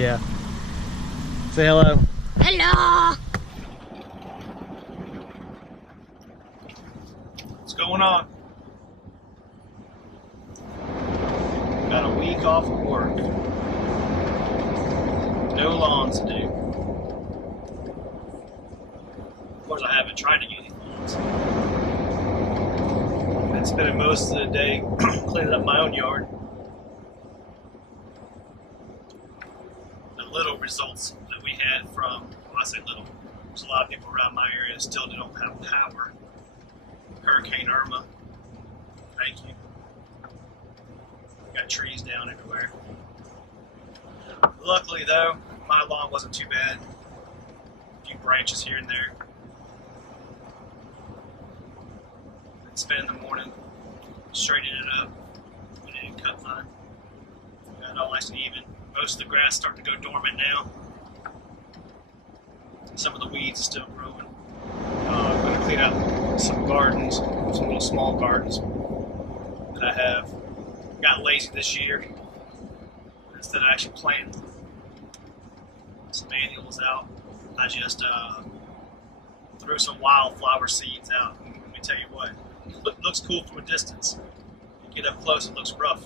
Yeah. Say hello. Hello. What's going on? Got a week off of work. No lawns to do. Of course, I haven't tried to do any lawns. I've been spending most of the day cleaning up my own yard. The little results that we had from, well, I say little, there's a lot of people around my area that still don't have power. Hurricane Irma. Thank you. Got trees down everywhere. Luckily though, my lawn wasn't too bad. A few branches here and there. I'd spend the morning straightening it up. I didn't cut mine. Got it all nice and even. Most of the grass starting to go dormant now. Some of the weeds are still growing. I'm going to clean out some gardens, some little small gardens that I have. Got lazy this year. Instead of actually planting some annuals out, I just threw some wildflower seeds out. And let me tell you what, it looks cool from a distance. You get up close, it looks rough.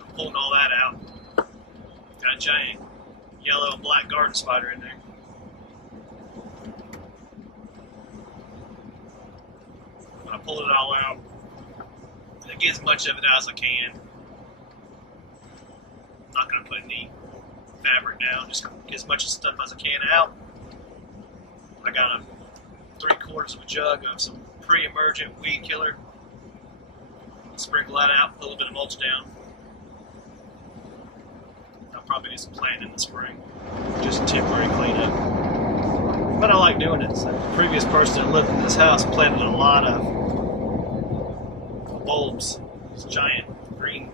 I'm pulling all that out. Got a giant yellow and black garden spider in there. I'm gonna pull it all out and get as much of it out as I can. I'm not gonna put any fabric down, just get as much stuff as I can out. I got 3/4 of a jug of some pre-emergent weed killer. Sprinkle that out, put a little bit of mulch down. I'll probably do some planting in the spring, just a temporary cleanup. But I like doing it. So the previous person that lived in this house planted a lot of bulbs, these giant green,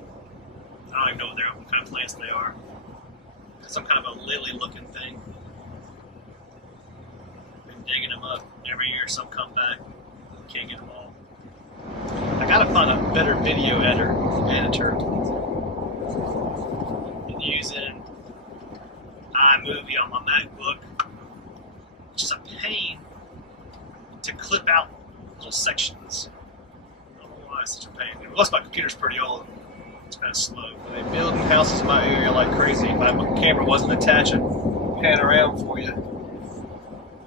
I don't even know what kind of plants they are. Some kind of a lily-looking thing. Been digging them up. Every year some come back. Can't get them all. I gotta find a better video editor. Been using iMovie on my MacBook. It's just a pain to clip out little sections. I don't know why it's such a pain. Plus my computer's pretty old. It's kind of slow. They're building houses in my area like crazy. If my camera wasn't attaching, pan around for you.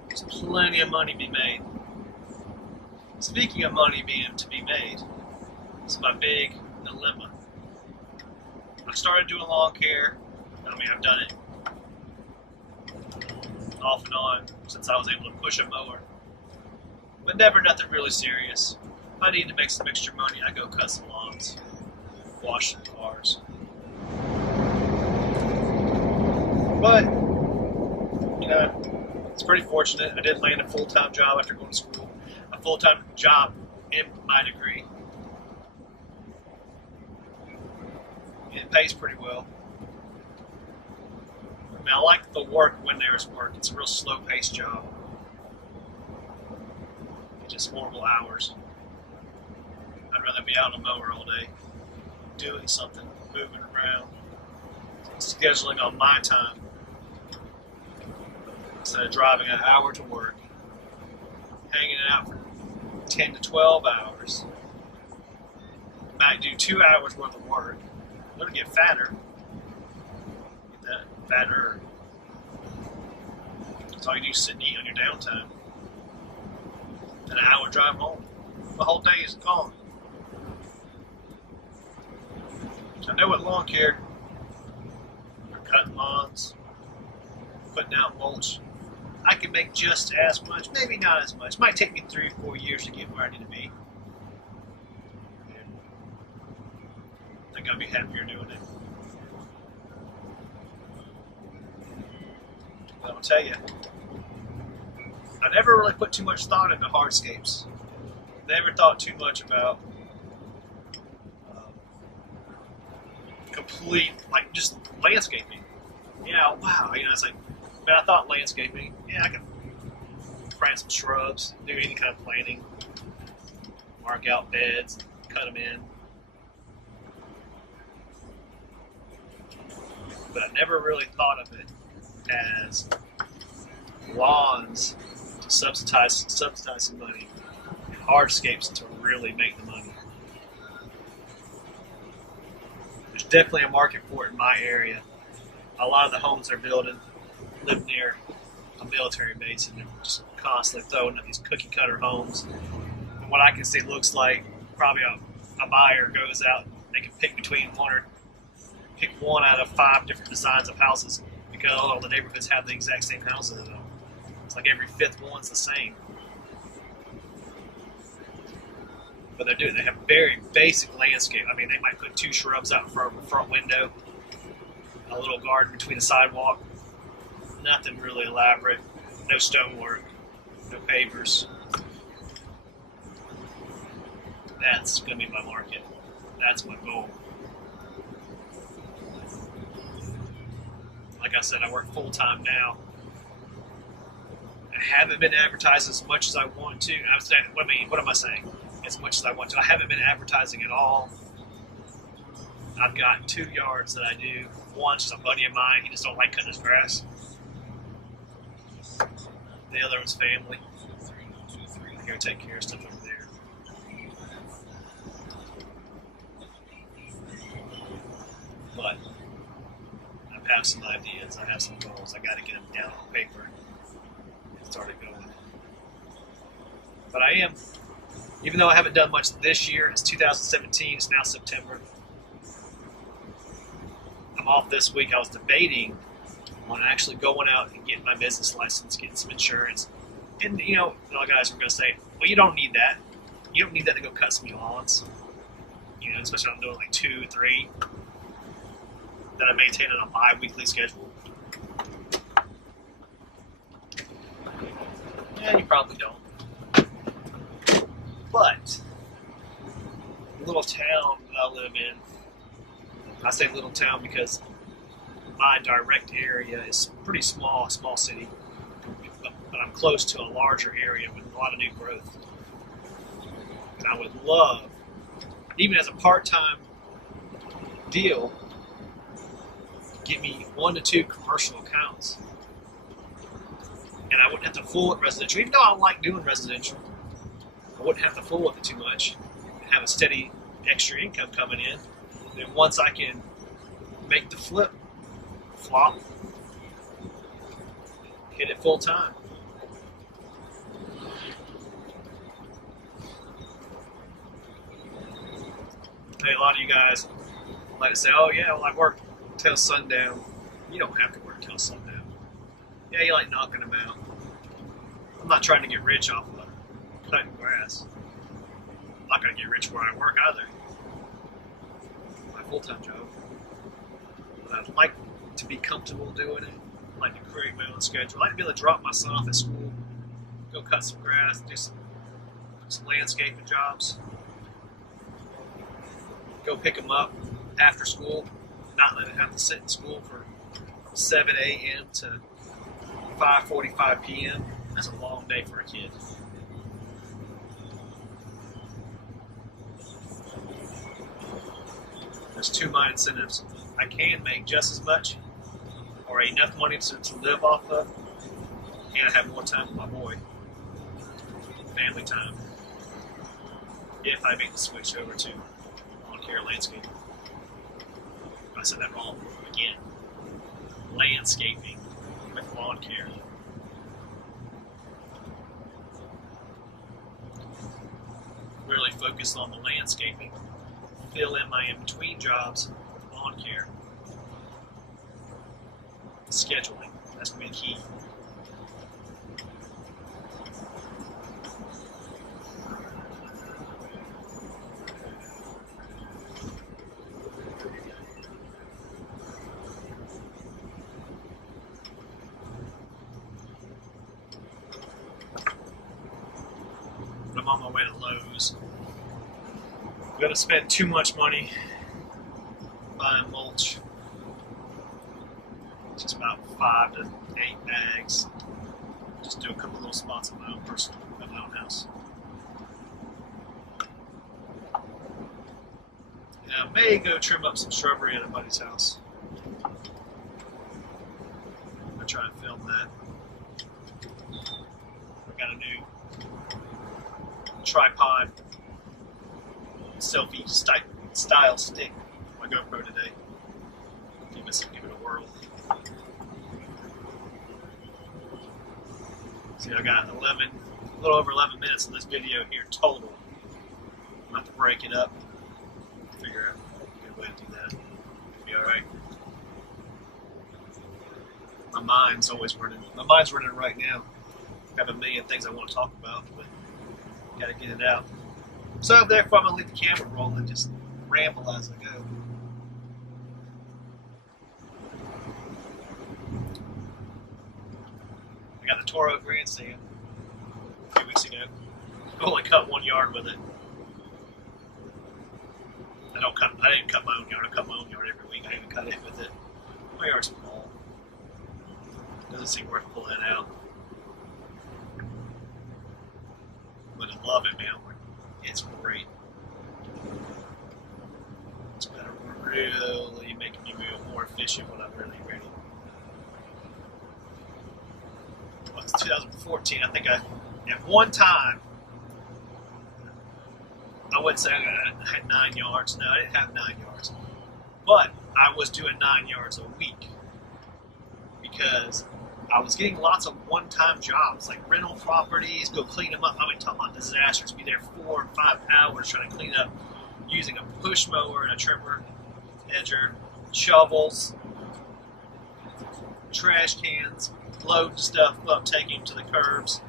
There's plenty of money to be made. Speaking of money to be made, this is my big dilemma. I started doing lawn care. I mean, I've done it off and on since I was able to push a mower. But never nothing really serious. If I need to make some extra money, I go cut some lawns. Wash some cars. But, you know, it's pretty fortunate. I did land a full-time job after going to school. A full-time job in my degree. And it pays pretty well. I mean, I like the work when there's work. It's a real slow-paced job. It's just horrible hours. I'd rather be out on a mower all day, doing something, moving around, scheduling on my time instead of driving an hour to work, hanging out for 10 to 12 hours. Might do 2 hours worth of work. I'm going to get fatter. Get that fatter. That's all you do is sit and eat on your downtime. An hour drive home. The whole day is gone. I know with lawn care, for cutting lawns, putting out mulch, I can make just as much, maybe not as much. It might take me 3 or 4 years to get where I need to be. And I think I'll be happier doing it. But I'm going to tell you, I never really put too much thought into hardscapes. Never thought too much about complete, like, just landscaping. Yeah, wow, you know, it's like, man, I thought landscaping, yeah, I could plant some shrubs, do any kind of planting, mark out beds, cut them in. but I never really thought of it as lawns to subsidize some money, and hardscapes to really make the money. There's definitely a market for it in my area. A lot of the homes they're building live near a military base, and they're just constantly throwing up these cookie cutter homes. And what I can see looks like probably a buyer goes out, they can pick one out of 5 different designs of houses, because all the neighborhoods have the exact same houses in them. It's like every 5th one's the same. But they have very basic landscape. I mean, they might put 2 shrubs out in front of the front window, a little garden between the sidewalk. Nothing really elaborate. No stonework, no pavers. That's going to be my market. That's my goal. Like I said, I work full-time now. I haven't been advertising as much as I want to. What am I saying? As much as I want to. I haven't been advertising at all. I've got 2 yards that I do. One's just a buddy of mine. He just don't like cutting his grass. The other one's family. I go take care of stuff over there. But I have some ideas. I have some goals. I got to get them down on paper and start it going. But I am, even though I haven't done much this year, it's 2017, it's now September. I'm off this week. I was debating on actually going out and getting my business license, getting some insurance. And, you know, guys are going to say, well, you don't need that. You don't need that to go cut some lawns. You know, especially when I'm doing like 2, 3 that I maintain on a bi-weekly schedule. Yeah, you probably don't. But the little town that I live in, I say little town because my direct area is pretty small, a small city, but I'm close to a larger area with a lot of new growth. And I would love, even as a part-time deal, get me 1 to 2 commercial accounts. And I wouldn't have to fool with residential. Even though I like doing residential, I wouldn't have to fool with it too much. Have a steady extra income coming in. And once I can make the flop, hit it full time. Hey, a lot of you guys like to say, oh yeah, well I work till sundown. You don't have to work till sundown. Yeah, you like knocking them out. I'm not trying to get rich off of cutting grass. I'm not going to get rich where I work either. My full-time job. But I'd like to be comfortable doing it. I'd like to create my own schedule. I'd like to be able to drop my son off at school, go cut some grass, do some landscaping jobs, go pick him up after school, not let him have to sit in school for 7 a.m. to 5:45 p.m. That's a long day for a kid. There's 2 my incentives. I can make just as much or enough money to live off of, and I have more time with my boy. Family time. If I make the switch over to lawn care landscaping. I said that wrong again. Landscaping with lawn care. Really focus on the landscaping. Fill in my in-between jobs with lawn care. Scheduling. That's going to be key. I'm on my way to Lowe's. I'm going to spend too much money buying mulch. Just about 5 to 8 bags. Just do a couple little spots in my own personal, at my own house. And I may go trim up some shrubbery at a buddy's house. gonna try and film that. I got a new tripod selfie style stick on my GoPro today. Give it a whirl. See, I got a little over 11 minutes in this video here total. I'm about to break it up. Figure out a good way to do that. It'll be all right. My mind's always running. My mind's running right now. I have a million things I want to talk about, but gotta get it out. So therefore, I'm gonna leave the camera rolling and just ramble as I go. I got the Toro grandstand a few weeks ago. I only cut 1 yard with it. I didn't cut my own yard. I cut my own yard every week. I even cut it with it. My yard's small. Doesn't seem worth pulling out. But I love it, man. It's great. It's gonna really make me more efficient when I'm really ready. Well, it's 2014. I think at one time, I wouldn't say I had 9 yards. No, I didn't have 9 yards. But I was doing 9 yards a week because I was getting lots of one-time jobs, like rental properties, go clean them up. I mean, talking about disasters. Be there 4 or 5 hours trying to clean up using a push mower and a trimmer, edger, shovels, trash cans, loading stuff up, taking them to the curbs.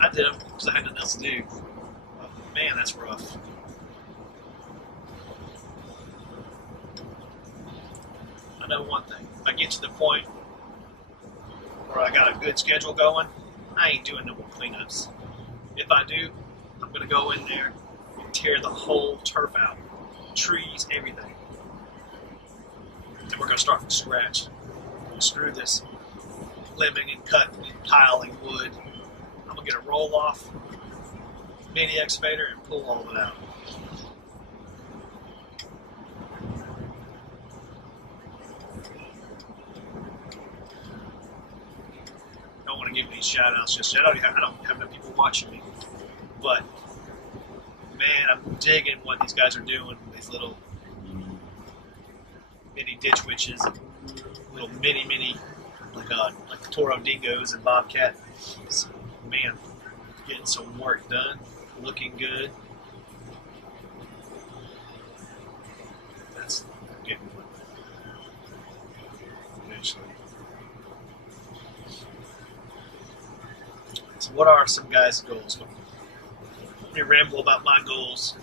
I did them because I had nothing else to do. But man, that's rough. I know one thing. If I get to the point where I got a good schedule going, I ain't doing no more cleanups. If I do, I'm going to go in there and tear the whole turf out. Trees, everything. And we're going to start from scratch. Screw this limbing and cutting and piling wood. I'm going to get a roll-off mini excavator and pull all of it out. Don't want to give any shout-outs just yet. I don't have enough people watching me. But, man, I'm digging what these guys are doing. These little mini ditch witches, little mini, like Toro dingoes and bobcat. So, man, getting some work done, looking good. That's getting one eventually. So what are some guys' goals? Let me ramble about my goals.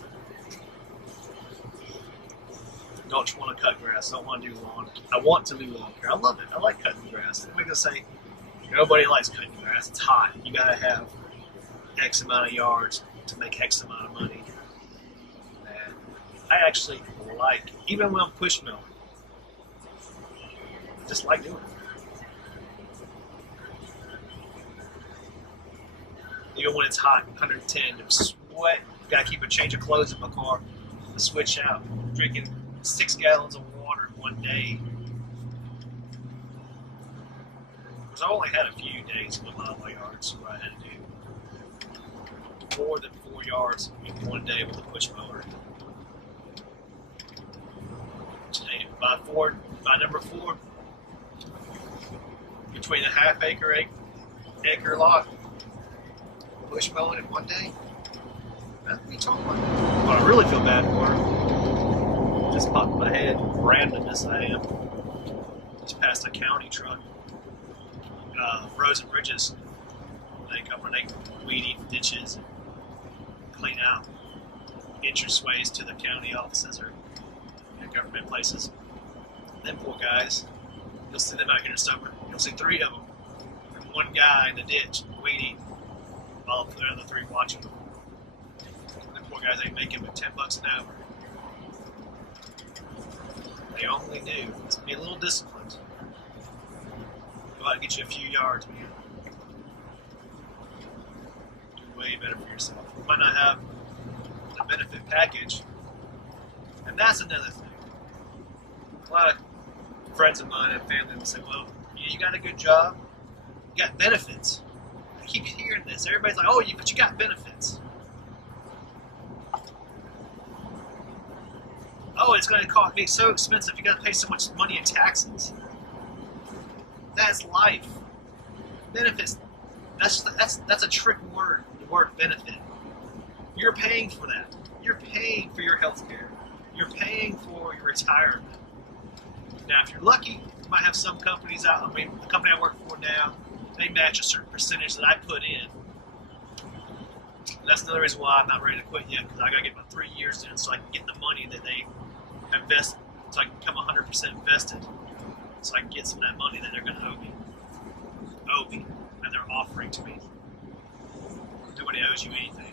Don't just want to cut grass. I don't want to do lawn. I want to do lawn care. I love it. I like cutting grass. I'm going to say, nobody likes cutting grass. It's hot. You got to have X amount of yards to make X amount of money. And I actually like, even when I'm push mowing, I just like doing it. Even when it's hot, 110, I'm sweat. Got to keep a change of clothes in my car to switch out. Drinking 6 gallons of water in one day. Because I only had a few days with my yards where I had to do more than 4 yards in one day with a push mower. Today, by number 4, between a half acre lot, push mowing in one day. What are you talking about? What I really feel bad for, just popped in my head, randomness I am. Just passed a county truck. Roads and bridges, they weed eat ditches and clean out entranceways to the county offices or government places. Them poor guys, you'll see them out here in summer. You'll see 3 of them. And one guy in the ditch, weed eating, while the other 3 watching them. Them poor guys ain't making but $10 an hour. They only knew to be a little disciplined. Go out and get you a few yards, man. Do way better for yourself. You might not have the benefit package. And that's another thing. A lot of friends of mine and family will say, well, you got a good job, you got benefits. I keep hearing this. Everybody's like, oh, but you got benefits. Oh, it's going to cost me so expensive. You got to pay so much money in taxes. That's life. Benefits. That's a trick word. The word benefit. You're paying for that. You're paying for your health care. You're paying for your retirement. Now, if you're lucky, you might have some companies out. I mean, the company I work for now, they match a certain percentage that I put in. And that's another reason why I'm not ready to quit yet, because I got to get my 3 years in so I can get the money that they invest, so I can become 100% invested, so I can get some of that money that they're going to owe me, and they're offering to me. Nobody owes you anything.